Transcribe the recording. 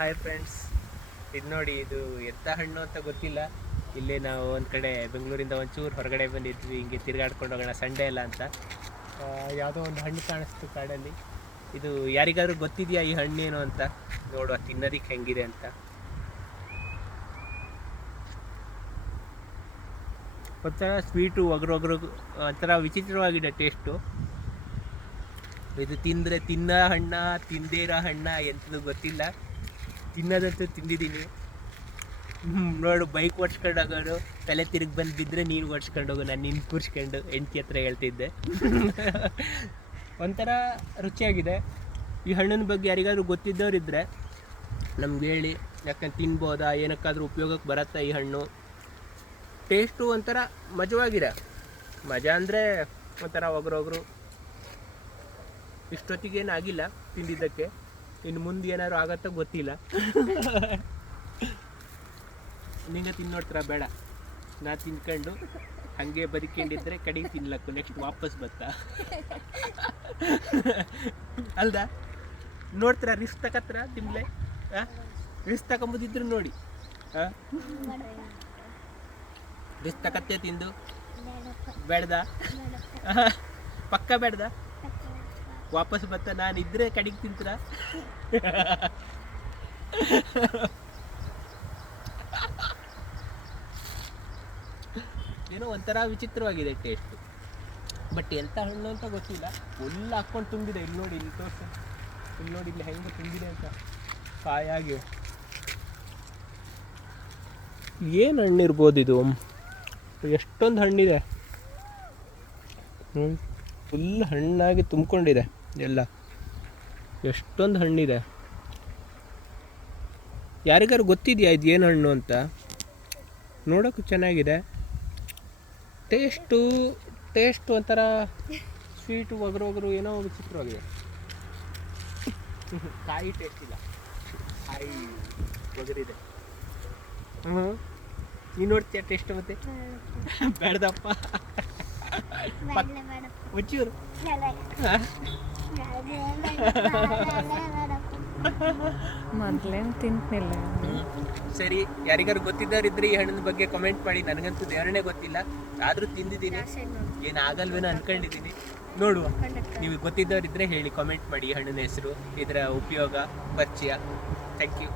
Hi friends, ಇದು ನೋಡಿ, ಇದು ಎಂಥ ಹಣ್ಣು ಅಂತ ಗೊತ್ತಿಲ್ಲ. ಇಲ್ಲೇ ನಾವು ಒಂದು ಕಡೆ ಬೆಂಗಳೂರಿಂದ ಒಂಚೂರು ಹೊರಗಡೆ ಬಂದಿದ್ವಿ, ಹಿಂಗೆ ತಿರುಗಾಡ್ಕೊಂಡು ಹೋಗೋಣ ಸಂಡೇ ಎಲ್ಲ ಅಂತ. ಯಾವುದೋ ಒಂದು ಹಣ್ಣು ಕಾಣಿಸ್ತು ಕಾಡಲ್ಲಿ. ಇದು ಯಾರಿಗಾದ್ರೂ ಗೊತ್ತಿದೆಯಾ ಈ ಹಣ್ಣೇನು ಅಂತ? ನೋಡುವ ತಿನ್ನೋದಿಕ್ಕೆ ಹೆಂಗಿದೆ ಅಂತ. ಒಂಥರ ಸ್ವೀಟು, ಒಗ್ರೊಗ್ರು, ಒಂಥರ ವಿಚಿತ್ರವಾಗಿದೆ ಟೇಸ್ಟು. ಇದು ತಿಂದರೆ ತಿನ್ನೋ ಹಣ್ಣ, ತಿಂದೇ ಇರೋ ಹಣ್ಣ ಎಂಥದ್ದು ಗೊತ್ತಿಲ್ಲ. ತಿನ್ನೋದಂತೂ ತಿಂದಿದ್ದೀನಿ. ನೋಡು, ಬೈಕ್ ಓಡಿಸ್ಕೊಂಡು ಹೋಗೋರು, ತಲೆ ತಿರುಗಿ ಬಂದು ಬಿದ್ದರೆ ನೀನು ಓಡಿಸ್ಕೊಂಡು ಹೋಗು, ನಾನು ನಿನ್ನ ಕೂರಿಸ್ಕೊಂಡು ಹೆಂಡ್ತಿ ಹತ್ರ ಹೇಳ್ತಿದ್ದೆ. ಒಂಥರ ರುಚಿಯಾಗಿದೆ. ಈ ಹಣ್ಣಿನ ಬಗ್ಗೆ ಯಾರಿಗಾದ್ರೂ ಗೊತ್ತಿದ್ದವರಿದ್ದರೆ ನಮ್ಗೆ ಹೇಳಿ, ಯಾಕಂದ್ರೆ ತಿನ್ಬೋದಾ, ಏನಕ್ಕಾದ್ರೂ ಉಪಯೋಗಕ್ಕೆ ಬರುತ್ತಾ ಈ ಹಣ್ಣು. ಟೇಸ್ಟು ಒಂಥರ ಮಜವಾಗಿದೆ. ಮಜಾ ಅಂದರೆ ಒಂಥರ ಒಗ್ರೊಗ್ರು. ಇಷ್ಟೊತ್ತಿಗೇನು ಆಗಿಲ್ಲ ತಿಂದಿದ್ದಕ್ಕೆ, ಇನ್ನು ಮುಂದೆ ಏನಾದ್ರು ಆಗತ್ತೋ ಗೊತ್ತಿಲ್ಲ. ನಿಂಗೆ ತಿನ್ನೋಡ್ತೀರ ಬೇಡ, ನಾ ತಿನ್ಕೊಂಡು ಹಾಗೆ ಬದುಕೊಂಡಿದ್ರೆ ಕಡೆಗೆ ತಿನ್ಲಕ್ಕು, ನೆಕ್ಸ್ಟ್ ವಾಪಸ್ ಬತ್ತಾ ಅಲ್ದಾ? ನೋಡ್ತೀರ, ರಿಸ್ಕ್ ತಕತ್ರ ತಿನ್ಲೆ. ರಿಸ್ಕ್ ತಗೊಂಬುದಿದ್ರು ನೋಡಿ, ರಿಸ್ಕ್ ತಕತ್ತೆ ತಿಂದು ಬೇಡ್ದ? ಪಕ್ಕ ಬೇಡ್ದ? ವಾಪಸ್ ಬತ್ತ ನಾನಿದ್ರೆ ಕಡೆಗೆ ತಿಂತೀರ? ಏನೋ ಒಂಥರ ವಿಚಿತ್ರವಾಗಿದೆ ಟೇಸ್ಟು. ಬಟ್ ಎಂಥ ಹಣ್ಣು ಅಂತ ಗೊತ್ತಿಲ್ಲ. ಫುಲ್ ಹಾಕ್ಕೊಂಡು ತುಂಬಿದೆ. ಇಲ್ಲಿ ನೋಡಿ, ಇಲ್ಲಿ ತೋರಿಸು, ಇಲ್ಲಿ ನೋಡಿ, ಇಲ್ಲಿ ಹೆಂಗೆ ತುಂಬಿದೆ ಅಂತ ಕಾಯಾಗಿ. ಏನು ಹಣ್ಣಿರ್ಬೋದು ಇದು? ಎಷ್ಟೊಂದು ಹಣ್ಣಿದೆ. ಫುಲ್ ಹಣ್ಣಾಗಿ ತುಂಬಿಕೊಂಡಿದೆ ಎಲ್ಲ. ಎಷ್ಟೊಂದು ಹಣ್ಣಿದೆ. ಯಾರಿಗಾರು ಗೊತ್ತಿದೆಯಾ ಇದು ಏನು ಹಣ್ಣು ಅಂತ? ನೋಡೋಕ್ಕೂ ಚೆನ್ನಾಗಿದೆ. ಟೇಸ್ಟು ಒಂಥರ ಸ್ವೀಟು, ಒಗ್ರೊಗ್ರು, ಏನೋ ವಿಚಿತ್ರವಾಗಿದೆ. ಕಾಯಿ ಟೇಸ್ಟ್ ಇಲ್ಲ, ಕಾಯಿ ಒಗರಿದೆ. ನೀನು ನೋಡ್ತೀಯ ಟೇಸ್ಟ್ ಮತ್ತೆ? ಬೇಡ್ದಪ್ಪ, ಒಂಚೂರು. ಮೊದ್ಲೇನು ತಿಂತಿಲ್ಲ. ಸರಿ, ಯಾರಿಗಾರು ಗೊತ್ತಿದ್ದವರಿದ್ರೆ ಈ ಹಣ್ಣಿನ ಬಗ್ಗೆ ಕಮೆಂಟ್ ಮಾಡಿ. ನನಗಂತೂ ದೇವರೇ ಗೊತ್ತಿಲ್ಲ, ಆದರೂ ತಿಂದಿದ್ದೀನಿ. ಏನಾಗಲ್ವೇನೋ ಅನ್ಕೊಂಡಿದ್ದೀನಿ. ನೋಡುವ, ನೀವು ಗೊತ್ತಿದ್ದವರಿದ್ರೆ ಹೇಳಿ, ಕಾಮೆಂಟ್ ಮಾಡಿ ಈ ಹಣ್ಣಿನ ಹೆಸರು, ಇದರ ಉಪಯೋಗ, ಪರಿಚಯ. Thank you.